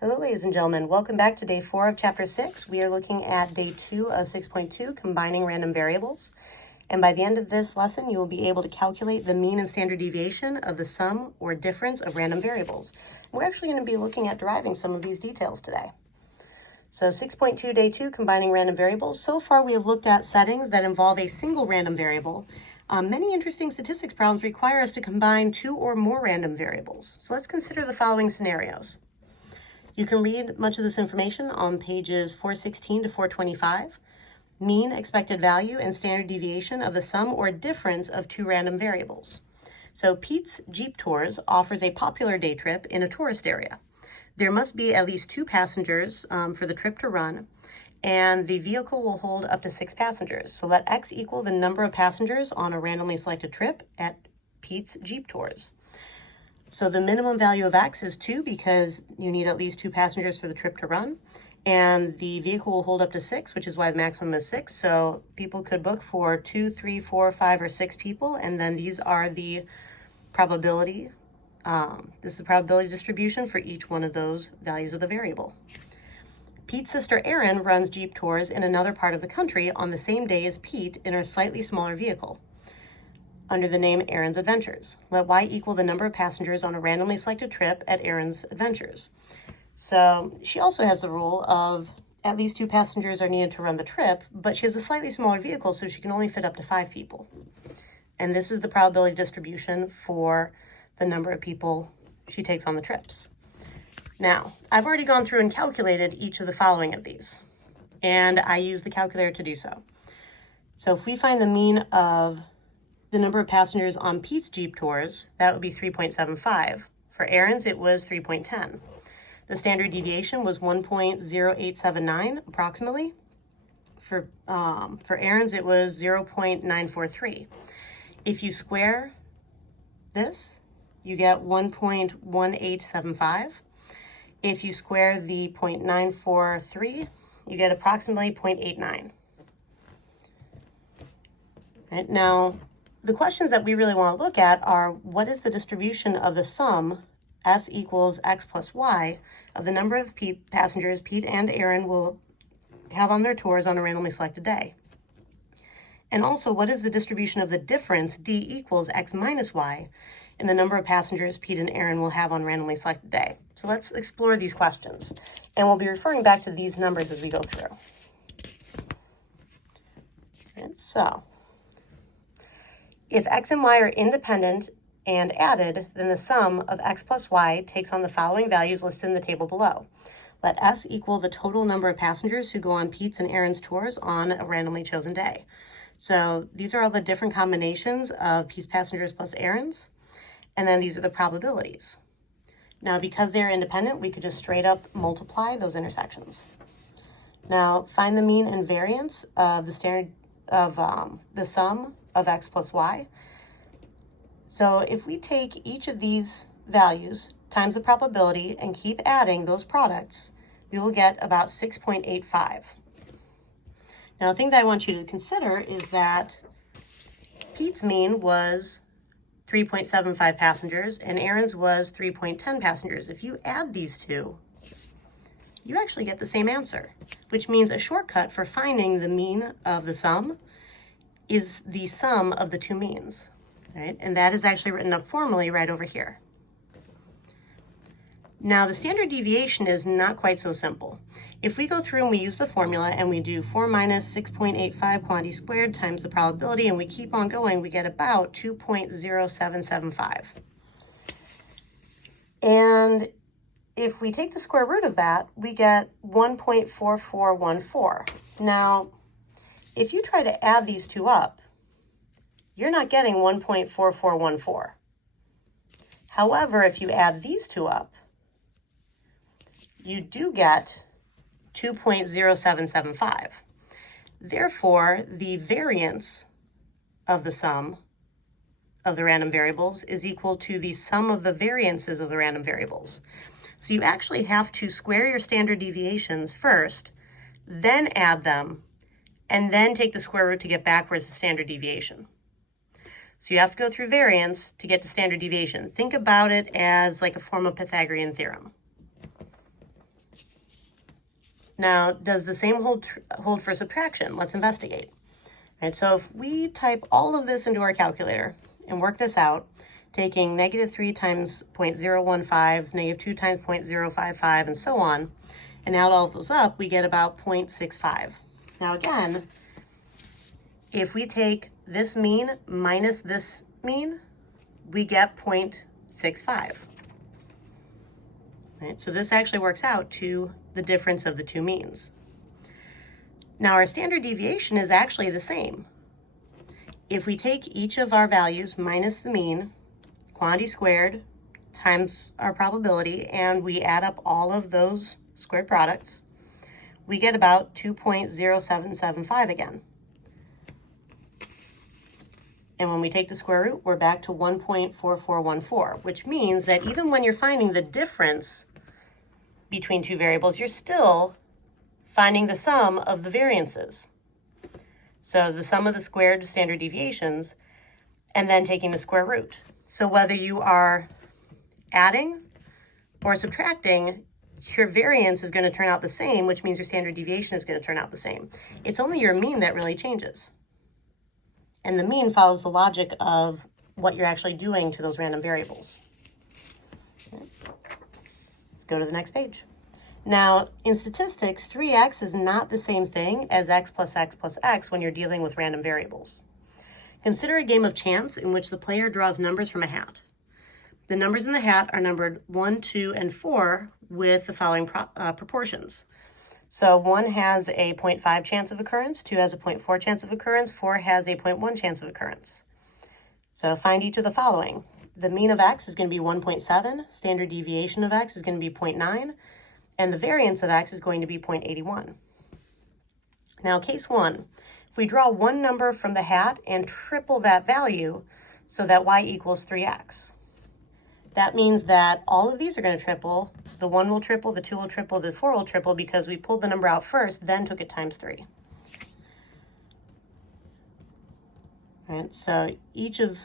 Hello, ladies and gentlemen. Welcome back to day 4 of chapter 6. We are looking at day 2 of 6.2, combining random variables. And by the end of this lesson, you will be able to calculate the mean and standard deviation of the sum or difference of random variables. We're actually going to be looking at deriving some of these details today. So 6.2, day 2, combining random variables. So far, we have looked at settings that involve a single random variable. Many interesting statistics problems require us to combine 2 or more random variables. So let's consider the following scenarios. You can read much of this information on pages 416 to 425. Mean, expected value, and standard deviation of the sum or difference of 2 random variables. So Pete's Jeep Tours offers a popular day trip in a tourist area. There must be at least 2 passengers for the trip to run, and the vehicle will hold up to 6 passengers. So let X equal the number of passengers on a randomly selected trip at Pete's Jeep Tours. So the minimum value of X is 2 because you need at least 2 passengers for the trip to run. And the vehicle will hold up to 6, which is why the maximum is 6. So people could book for 2, 3, 4, 5, or 6 people. And then these are the probability. This is the probability distribution for each one of those values of the variable. Pete's sister Erin runs Jeep Tours in another part of the country on the same day as Pete in her slightly smaller vehicle, under the name Erin's Adventures. Let Y equal the number of passengers on a randomly selected trip at Erin's Adventures. So she also has the rule of at least 2 passengers are needed to run the trip, but she has a slightly smaller vehicle, so she can only fit up to 5 people. And this is the probability distribution for the number of people she takes on the trips. Now, I've already gone through and calculated each of the following of these, and I use the calculator to do so. So if we find the mean of the number of passengers on Pete's Jeep Tours, that would be 3.75. For Erin's, it was 3.10. The standard deviation was 1.0879 approximately. For Erin's, it was 0.943. If you square this, you get 1.1875. If you square the 0.943, you get approximately 0.89. Right, now, the questions that we really want to look at are, what is the distribution of the sum, S equals X plus Y, of the number of passengers Pete and Erin will have on their tours on a randomly selected day? And also, what is the distribution of the difference, D equals X minus Y, in the number of passengers Pete and Erin will have on a randomly selected day? So let's explore these questions. And we'll be referring back to these numbers as we go through. Right, so if X and Y are independent and added, then the sum of X plus Y takes on the following values listed in the table below. Let S equal the total number of passengers who go on Pete's and Erin's tours on a randomly chosen day. So these are all the different combinations of Pete's passengers plus Erin's, and then these are the probabilities. Now, because they're independent, we could just straight up multiply those intersections. Now, find the mean and variance of the standard of the sum of X plus Y. So if we take each of these values times the probability and keep adding those products, we will get about 6.85. Now, the thing that I want you to consider is that Pete's mean was 3.75 passengers and Erin's was 3.10 passengers. If you add these two, you actually get the same answer, which means a shortcut for finding the mean of the sum is the sum of the 2 means, right? And that is actually written up formally right over here. Now, the standard deviation is not quite so simple. If we go through and we use the formula and we do 4 minus 6.85 quantity squared times the probability, and we keep on going, we get about 2.0775. And if we take the square root of that, we get 1.4414. Now, if you try to add these two up, you're not getting 1.4414. However, if you add these two up, you do get 2.0775. Therefore, the variance of the sum of the random variables is equal to the sum of the variances of the random variables. So you actually have to square your standard deviations first, then add them, and then take the square root to get backwards the standard deviation. So you have to go through variance to get to standard deviation. Think about it as like a form of Pythagorean theorem. Now, does the same hold for subtraction? Let's investigate. All right, so if we type all of this into our calculator and work this out, taking -3 times 0.015, -2 times 0.055, and so on, and add all of those up, we get about 0.65. Now again, if we take this mean minus this mean, we get 0.65. Right, so this actually works out to the difference of the two means. Now our standard deviation is actually the same. If we take each of our values minus the mean, quantity squared, times our probability, and we add up all of those squared products, we get about 2.0775 again. And when we take the square root, we're back to 1.4414, which means that even when you're finding the difference between two variables, you're still finding the sum of the variances. So the sum of the squared standard deviations, and then taking the square root. So whether you are adding or subtracting, your variance is going to turn out the same, which means your standard deviation is going to turn out the same. It's only your mean that really changes. And the mean follows the logic of what you're actually doing to those random variables. Okay. Let's go to the next page. Now, in statistics, 3x is not the same thing as x plus x plus x when you're dealing with random variables. Consider a game of chance in which the player draws numbers from a hat. The numbers in the hat are numbered 1, 2, and 4 with the following proportions. So 1 has a 0.5 chance of occurrence, 2 has a 0.4 chance of occurrence, 4 has a 0.1 chance of occurrence. So find each of the following. The mean of x is going to be 1.7, standard deviation of x is going to be 0.9, and the variance of x is going to be 0.81. Now, case 1, if we draw one number from the hat and triple that value so that y equals 3x, that means that all of these are going to triple. The 1 will triple, the 2 will triple, the 4 will triple because we pulled the number out first, then took it times 3. All right, so each of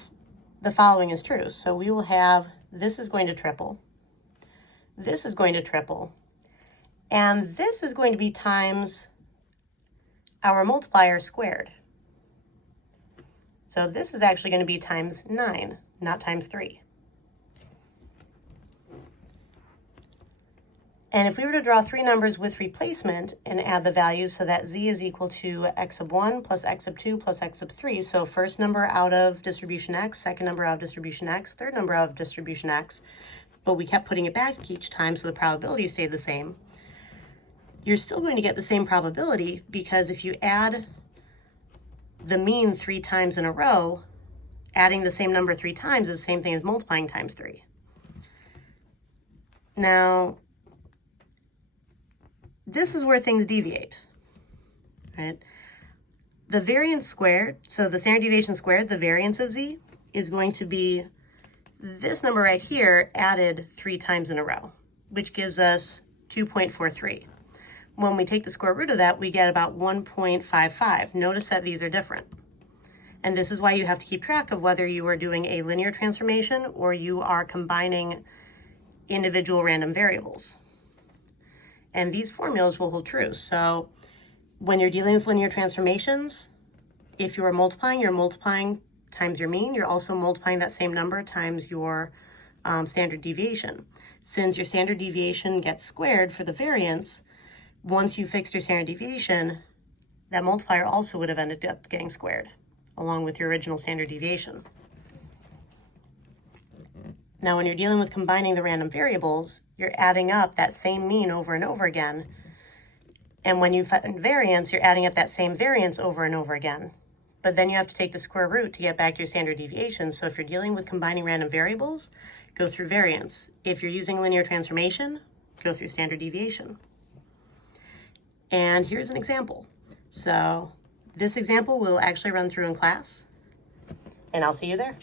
the following is true. So we will have, this is going to triple, this is going to triple, and this is going to be times our multiplier squared. So this is actually going to be times 9, not times 3. And if we were to draw three numbers with replacement and add the values so that z is equal to x sub 1 plus x sub 2 plus x sub 3, so first number out of distribution x, second number out of distribution x, third number out of distribution x, but we kept putting it back each time so the probability stayed the same, you're still going to get the same probability because if you add the mean 3 times in a row, adding the same number 3 times is the same thing as multiplying times 3. Now, this is where things deviate, right? The variance squared, so the standard deviation squared, the variance of z, is going to be this number right here added 3 times in a row, which gives us 2.43. When we take the square root of that, we get about 1.55. Notice that these are different. And this is why you have to keep track of whether you are doing a linear transformation or you are combining individual random variables. And these formulas will hold true. So when you're dealing with linear transformations, if you are multiplying, you're multiplying times your mean. You're also multiplying that same number times your standard deviation. Since your standard deviation gets squared for the variance, once you fixed your standard deviation, that multiplier also would have ended up getting squared, along with your original standard deviation. Now, when you're dealing with combining the random variables, you're adding up that same mean over and over again. And when you find variance, you're adding up that same variance over and over again. But then you have to take the square root to get back to your standard deviation. So if you're dealing with combining random variables, go through variance. If you're using linear transformation, go through standard deviation. And here's an example. So this example we'll actually run through in class, and I'll see you there.